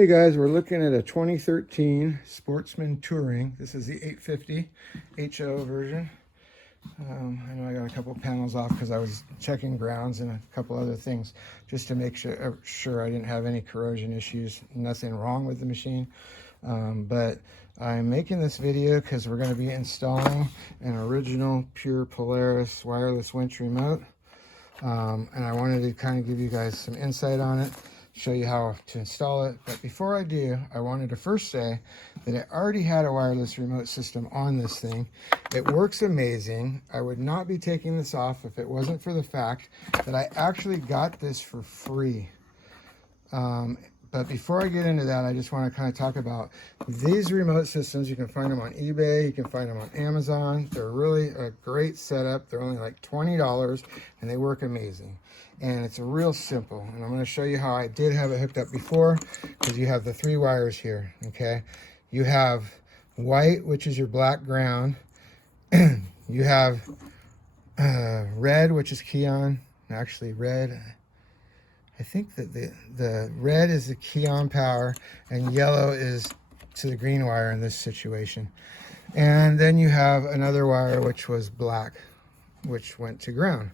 Hey guys, we're looking at a 2013 Sportsman Touring. This is the 850 HO version. I know I got a couple panels off because I was checking grounds and a couple other things just to make sure I didn't have any corrosion issues, nothing wrong with the machine. But I'm making this video because we're going to be installing an original pure Polaris wireless winch remote. And I wanted to kind of give you guys some insight on it, show you how to install it. But before I do, I wanted to first say that I already had a wireless remote system on this thing. It works amazing. I would not be taking this off if it wasn't for the fact that I actually got this for free. But before I get into that, I just want to kind of talk about these remote systems. You can find them on eBay, you can find them on Amazon. They're really a great setup. They're only like $20 and they work amazing. And it's real simple. And I'm going to show you how I did have it hooked up before, because you have the 3 wires here, okay? You have white, which is your black ground. You have red, which is key on. Actually, red, I think that the red is the key on power, and yellow is to the green wire in this situation. And then you have another wire, which was black, which went to ground.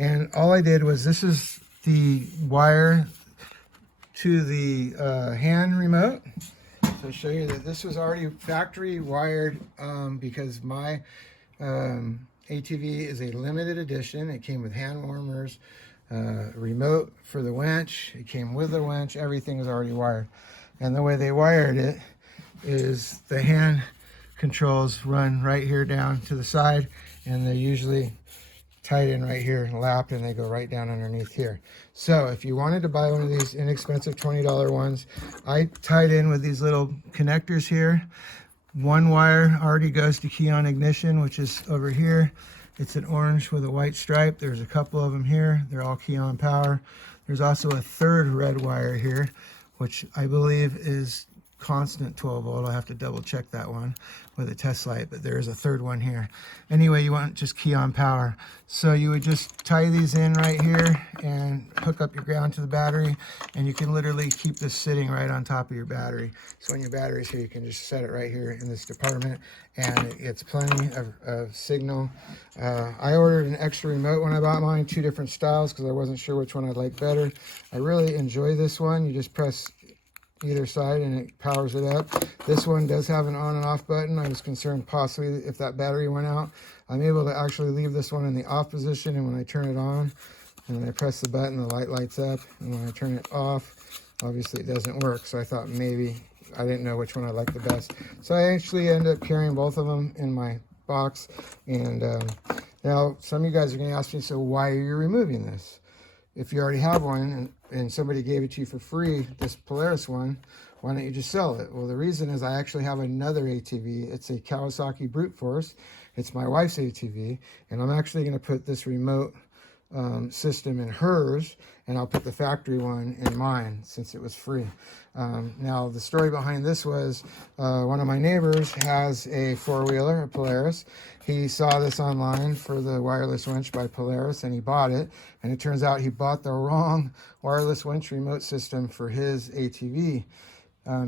And all I did was, this is the wire to the hand remote. So I'll show you that this was already factory wired because my ATV is a limited edition. It came with hand warmers, remote for the winch. It came with the winch. Everything is already wired. And the way they wired it is the hand controls run right here down to the side, and they're usually tied in right here, lapped, and they go right down underneath here. So if you wanted to buy one of these inexpensive $20 ones, I tied in with these little connectors here. One wire already goes to key on ignition, which is over here. It's an orange with a white stripe. There's a couple of them here. They're all key on power. There's also a third red wire here, which I believe is constant 12 volt. I'll have to double check that one with a test light, but there is a third one here. Anyway, you want just key on power. So you would just tie these in right here and hook up your ground to the battery, and you can literally keep this sitting right on top of your battery. So when your battery's here, you can just set it right here in this department, and it gets plenty of signal. I ordered an extra remote when I bought mine, 2 different styles, because I wasn't sure which one I'd like better. I really enjoy this one. You just press either side and it powers it up. This one does have an on and off button. I was concerned possibly if that battery went out. I'm able to actually leave this one in the off position, and when I turn it on and when I press the button, the light lights up, and when I turn it off, obviously it doesn't work. So I thought maybe, I didn't know which one I liked the best. So I actually ended up carrying both of them in my box. And now some of you guys are going to ask me, so why are you removing this? If you already have one and somebody gave it to you for free, this Polaris one, why don't you just sell it? Well, the reason is I actually have another ATV. It's a Kawasaki Brute Force. It's my wife's ATV, and I'm actually going to put this remote system in hers, and I'll put the factory one in mine since it was free. Now, the story behind this was one of my neighbors has a 4-wheeler, a Polaris. He saw this online for the wireless winch by Polaris, and he bought it. And it turns out he bought the wrong wireless winch remote system for his ATV.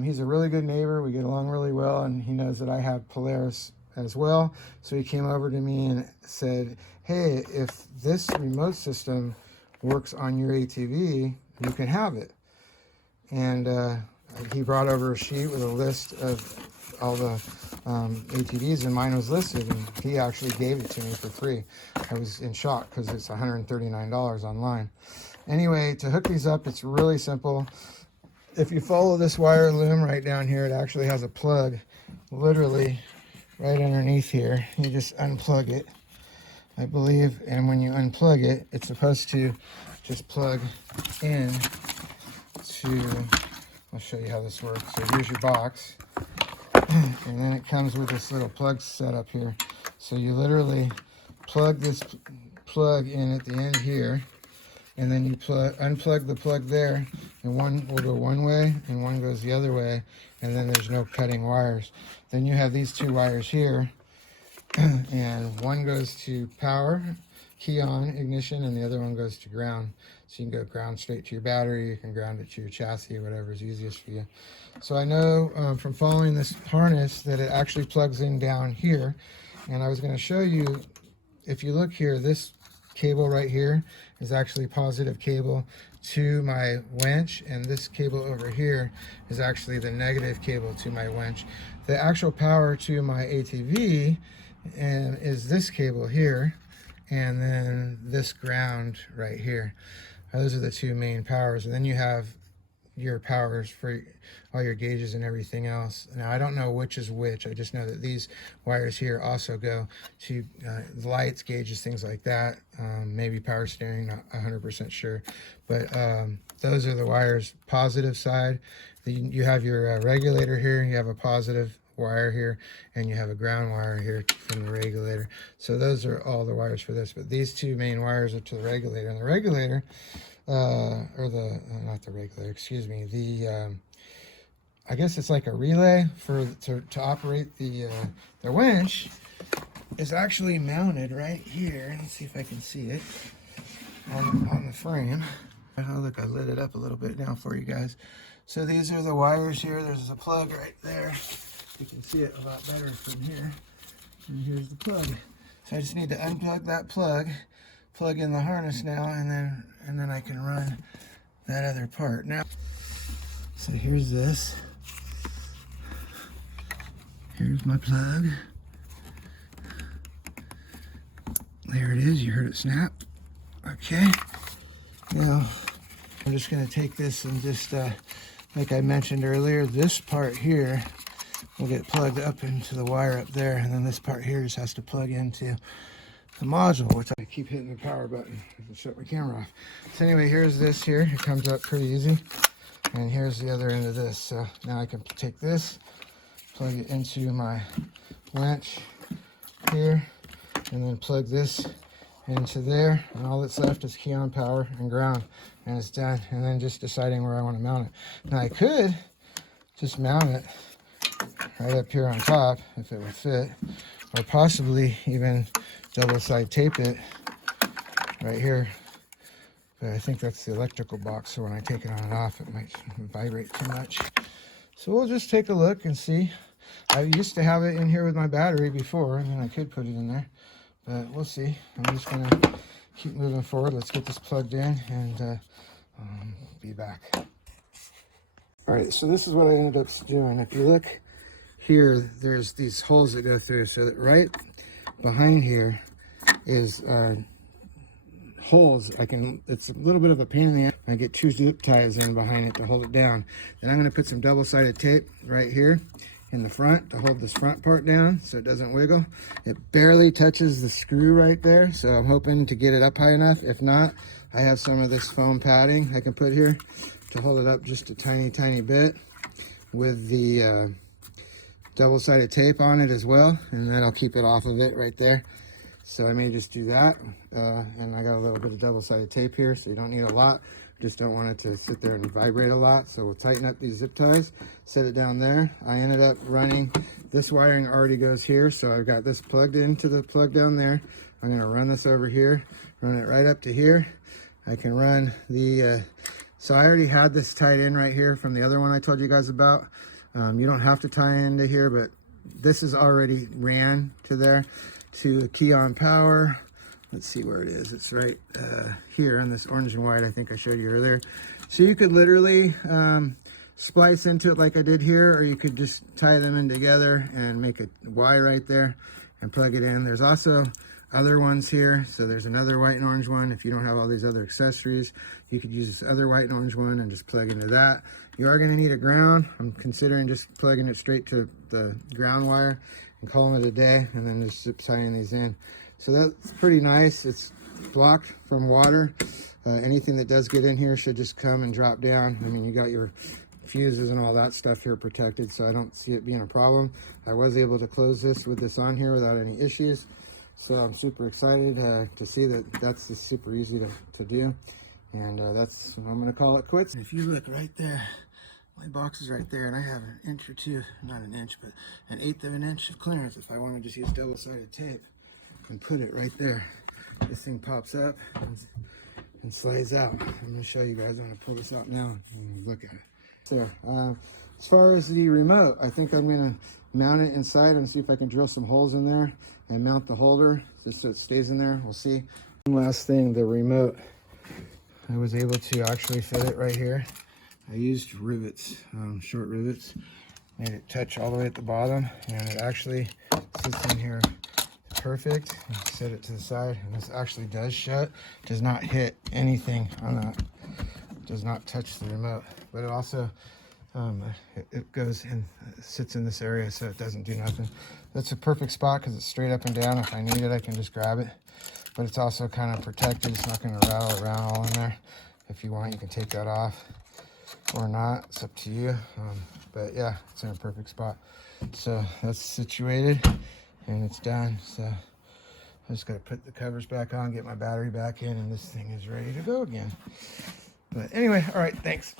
He's a really good neighbor. We get along really well, and he knows that I have Polaris as well. So he came over to me and said, hey, if this remote system works on your ATV, you can have it. And he brought over a sheet with a list of all the ATVs, and mine was listed, and he actually gave it to me for free. I was in shock because it's $139 online. Anyway, to hook these up, it's really simple. If you follow this wire loom right down here, it actually has a plug literally right underneath here. You just unplug it, I believe, and when you unplug it, it's supposed to just plug in to, I'll show you how this works. So here's your box, and then it comes with this little plug setup here. So you literally plug this plug in at the end here, and then you unplug the plug there, and one will go one way and one goes the other way, and then there's no cutting wires. Then you have these 2 wires here, and one goes to power, key on ignition, and the other one goes to ground. So you can go ground straight to your battery, you can ground it to your chassis, whatever is easiest for you. So I know from following this harness that it actually plugs in down here. And I was going to show you, if you look here, this cable right here is actually positive cable to my winch, and this cable over here is actually the negative cable to my winch. The actual power to my ATV is this cable here, and then this ground right here. Those are the two main powers, and then you have your powers for all your gauges and everything else. Now I don't know which is which, I just know that these wires here also go to lights, gauges, things like that. Maybe power steering, not 100% sure, but those are the wires. Positive side, you have your regulator here, you have a positive wire here, and you have a ground wire here from the regulator. So those are all the wires for this, but these two main wires are to the regulator. And the regulator not the regulator, excuse me, the I guess it's like a relay to operate the winch, is actually mounted right here. Let's see if I can see it on the frame. Oh look, I lit it up a little bit now for you guys. So these are the wires here. There's a plug right there. You can see it a lot better from here. And here's the plug. So I just need to unplug that plug in the harness now, and then I can run that other part. Now, so here's this. Here's my plug. There it is. You heard it snap. Okay. Now, I'm just going to take this and just, like I mentioned earlier, this part here will get plugged up into the wire up there, and then this part here just has to plug into the module, which I keep hitting the power button to shut my camera off. So anyway, here's this here. It comes up pretty easy. And here's the other end of this. So now I can take this, plug it into my winch here, and then plug this into there. And all that's left is key on power and ground, and it's done. And then just deciding where I want to mount it. Now I could just mount it right up here on top if it would fit, or possibly even double side tape it right here, but I think that's the electrical box, so when I take it on and off it might vibrate too much. So we'll just take a look and see. I used to have it in here with my battery before, and then I could put it in there, but we'll see. I'm just going to keep moving forward. Let's get this plugged in and be back. All right, so this is what I ended up doing. If you look here, there's these holes that go through, so that right behind here is holes. It's a little bit of a pain in the ass. I get two zip ties in behind it to hold it down. Then I'm going to put some double-sided tape right here in the front to hold this front part down so it doesn't wiggle. It barely touches the screw right there, so I'm hoping to get it up high enough. If not, I have some of this foam padding I can put here to hold it up just a tiny bit with the double-sided tape on it as well, and that'll keep it off of it right there. So I may just do that, and I got a little bit of double-sided tape here, so you don't need a lot. Just don't want it to sit there and vibrate a lot. So we'll tighten up these zip ties, set it down there. I ended up running, this wiring already goes here, so I've got this plugged into the plug down there. I'm going to run this over here, run it right up to here. I can run the so I already had this tied in right here from the other one I told you guys about. You don't have to tie into here, but this is already ran to there, to key on power. Let's see where it is. It's right here on this orange and white I think I showed you earlier. So you could literally splice into it like I did here, or you could just tie them in together and make a Y right there and plug it in. There's also other ones here. So there's another white and orange one. If you don't have all these other accessories, you could use this other white and orange one and just plug into that. You are going to need a ground. I'm considering just plugging it straight to the ground wire and calling it a day, and then just zip tying these in. So that's pretty nice. It's blocked from water. Anything that does get in here should just come and drop down. I mean, you got your fuses and all that stuff here protected, so I don't see it being a problem. I was able to close this with this on here without any issues. So I'm super excited to see that that's just super easy to do. And that's, I'm going to call it quits. If you look right there, my box is right there, and I have an inch or two, not an inch, but an 1/8 of an inch of clearance if I want to just use double-sided tape and put it right there. This thing pops up and slides out. I'm going to show you guys. I'm going to pull this out now and look at it. So, as far as the remote, I think I'm going to mount it inside and see if I can drill some holes in there and mount the holder just so it stays in there. We'll see. One last thing, the remote, I was able to actually fit it right here. I used rivets, short rivets, made it touch all the way at the bottom, and it actually sits in here perfect. Set it to the side, and this actually does shut. Does not hit anything on that. Does not touch the remote, but it also it goes and sits in this area, so it doesn't do nothing. That's a perfect spot because it's straight up and down. If I need it, I can just grab it, but it's also kind of protected. It's not going to rattle around all in there. If you want, you can take that off or not. It's up to you. But yeah, it's in a perfect spot. So that's situated and it's done. So I just got to put the covers back on, get my battery back in, and this thing is ready to go again. But anyway, all right, thanks.